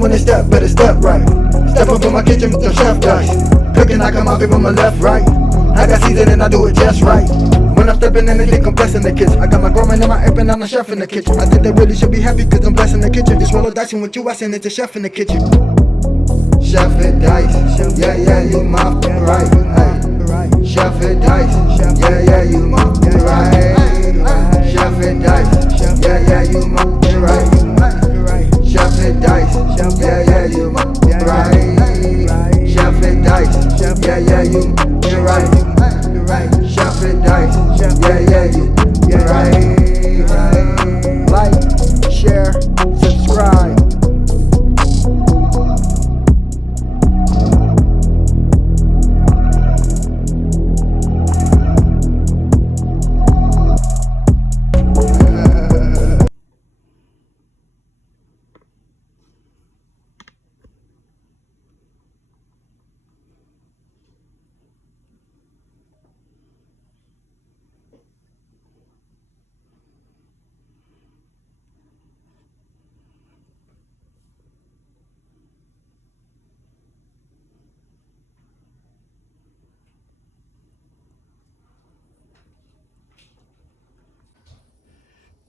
when they step, better step right. Step up in my kitchen with the chef dice. Cooking, I come out from my left, right. I got season and I do it just right. When I'm stepping in, they think I'm blessing the kitchen. I got my grandma and my app and I'm the chef in the kitchen. I think they really should be happy cause I'm blessing the kitchen. Just roll a dice and with you, I send it to chef in the kitchen. CHEFHITDICE, yeah, yeah, you my right. CHEFHITDICE, yeah, yeah, you my right. CHEFHITDICE, yeah, yeah, you my right. CHEFHITDICE, yeah, yeah, you my right. CHEFHITDICE, yeah, yeah, you right. CHEFHITDICE, yeah, yeah, you right. Like, share, subscribe.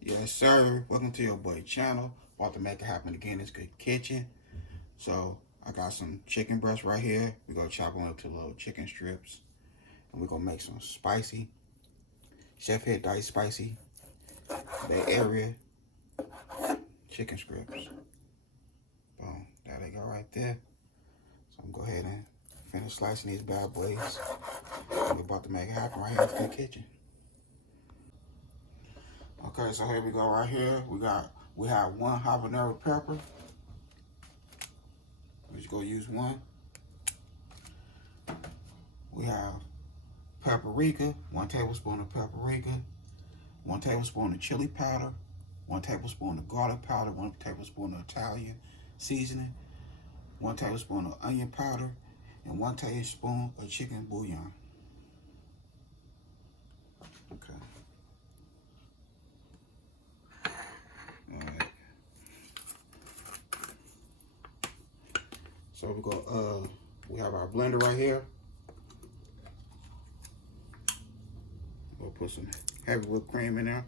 Yes, sir. Welcome to your boy channel. About to make it happen again. It's Good Kitchen. So I got some chicken breasts right here. We're gonna chop them up to little chicken strips, and we're gonna make some spicy CHEFHITDICE spicy Bay Area chicken strips. Boom, there they go right there. So I'm gonna go ahead and finish slicing these bad boys. We're about to make it happen right here in the Good Kitchen. Okay, so here we go right here. We have one habanero pepper. We're just gonna use one. We have paprika, 1 tablespoon of paprika, 1 tablespoon of chili powder, 1 tablespoon of garlic powder, 1 tablespoon of Italian seasoning, 1 tablespoon of onion powder, and 1 tablespoon of chicken bouillon. Okay. Alright. So we have our blender right here. We'll put some heavy whipped cream in there.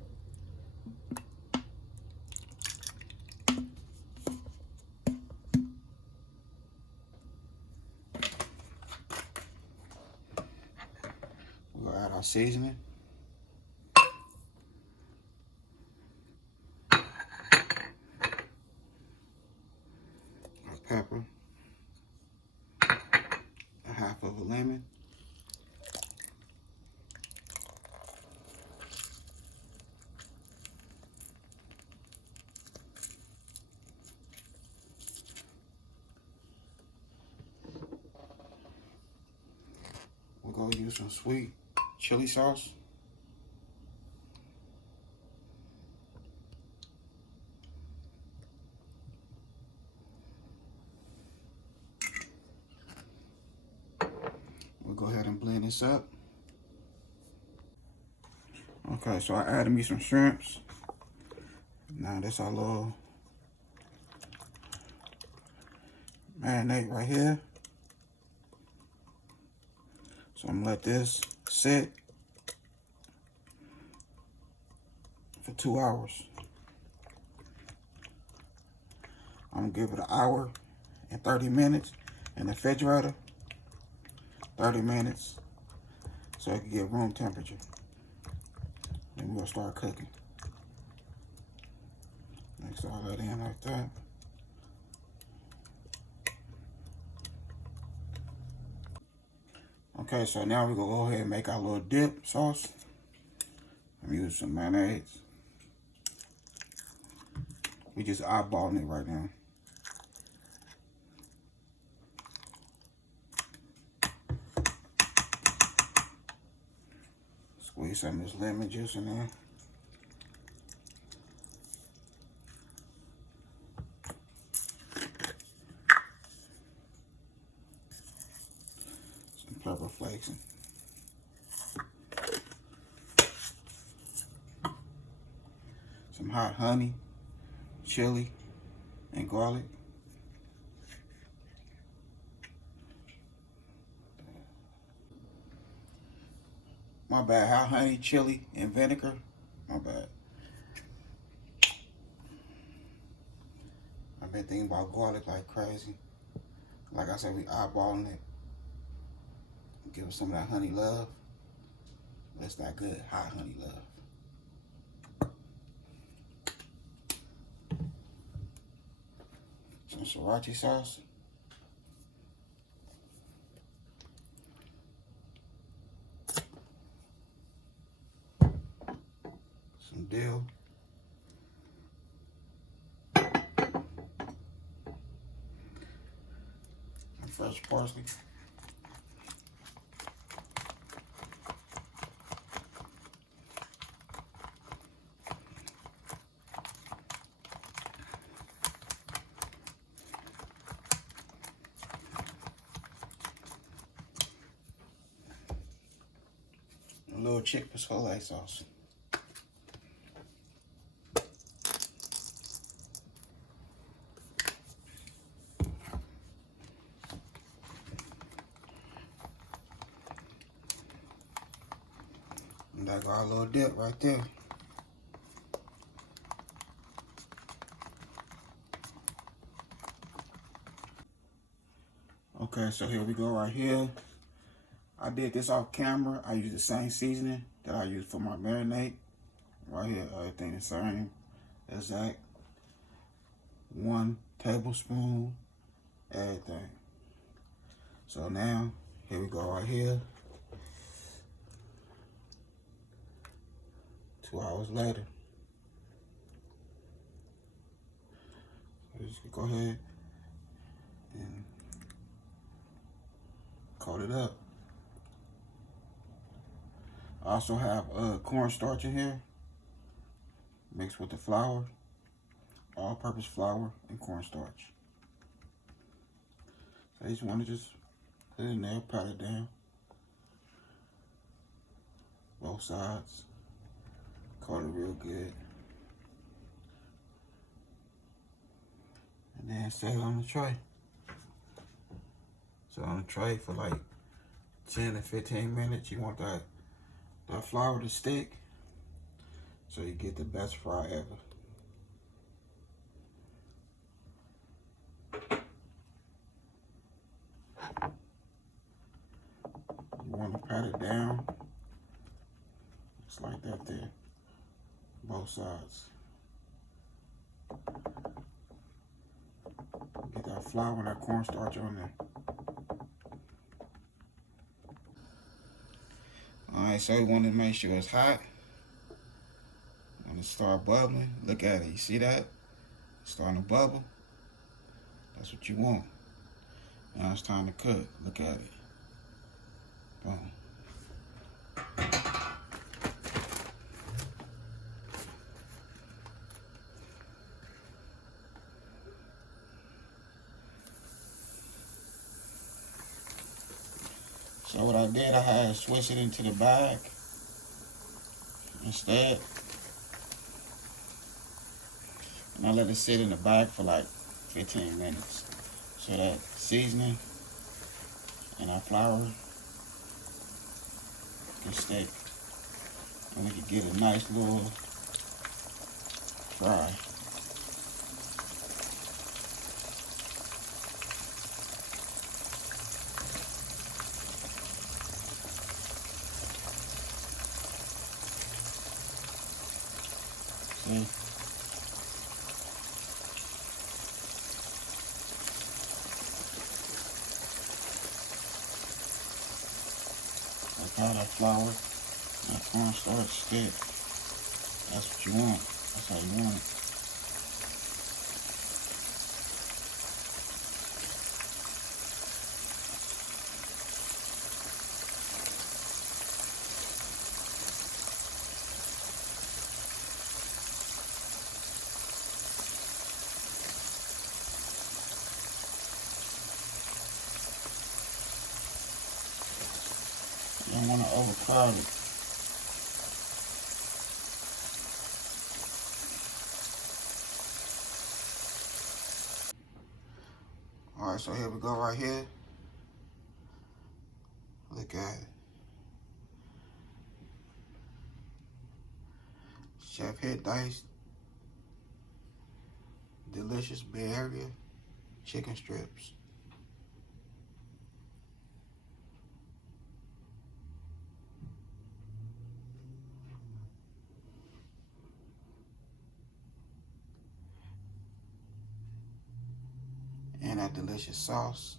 We'll add our seasoning. Our pepper. A half of a lemon. We're going to use some sweet chili sauce. We'll go ahead and blend this up. Okay, so I added me some shrimps. Now that's our little marinade right here. So I'm gonna let this sit for 2 hours. I'm gonna give it an hour and 30 minutes in the refrigerator. 30 minutes so it can get room temperature. Then we're gonna start cooking. Mix all that in like that. Okay, so now we're gonna go ahead and make our little dip sauce. I'm using some mayonnaise. We just eyeballing it right now. Squeeze some of this lemon juice in there. Some pepper flakes. Some hot honey, chili, and garlic. My bad. Hot honey, chili, and vinegar. My bad. I've been thinking about garlic like crazy. Like I said, we eyeballing it. Give it some of that honey love. But it's that good hot honey love. Some sriracha sauce. Some dill. Some fresh parsley. A little Chick-fil-A sauce. And that got a little dip right there. Okay, so here we go right here. I did this off camera. I use the same seasoning that I use for my marinade. Right here, everything the same. Exact. 1 tablespoon, everything. So now, here we go right here. 2 hours later. So just go ahead and coat it up. I also have cornstarch in here, mixed with the flour, all-purpose flour and cornstarch. So I just want to just put it in there, pat it down, both sides, coat it real good, and then set it on the tray. So on the tray for like 10 to 15 minutes. You want that flour to stick, so you get the best fry ever. You want to pat it down, just like that there, both sides. Get that flour and that cornstarch on there. Alright, so you want to make sure it's hot. When it start bubbling, look at it. You see that? It's starting to bubble. That's what you want. Now it's time to cook. Look at it. Boom. So what I did, I had to switch it into the bag instead. And I let it sit in the bag for like 15 minutes. So that seasoning and our flour can stick. And we can get a nice little fry. See? Like how that flour, that cornstarch stick. That's what you want. That's how you want it. You don't want to overcrowd it. Alright, so here we go right here. Look at it. Chef Hit Dice delicious Bay Area chicken strips. And that delicious sauce.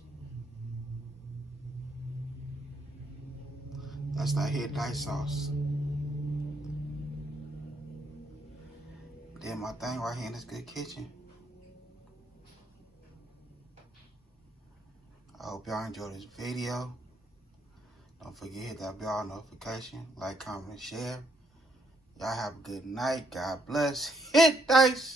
That's that Hit Dice sauce. Did my thing right here in this good kitchen. I hope y'all enjoyed this video. Don't forget to hit that bell notification, like, comment, and share. Y'all have a good night. God bless. Hit Dice.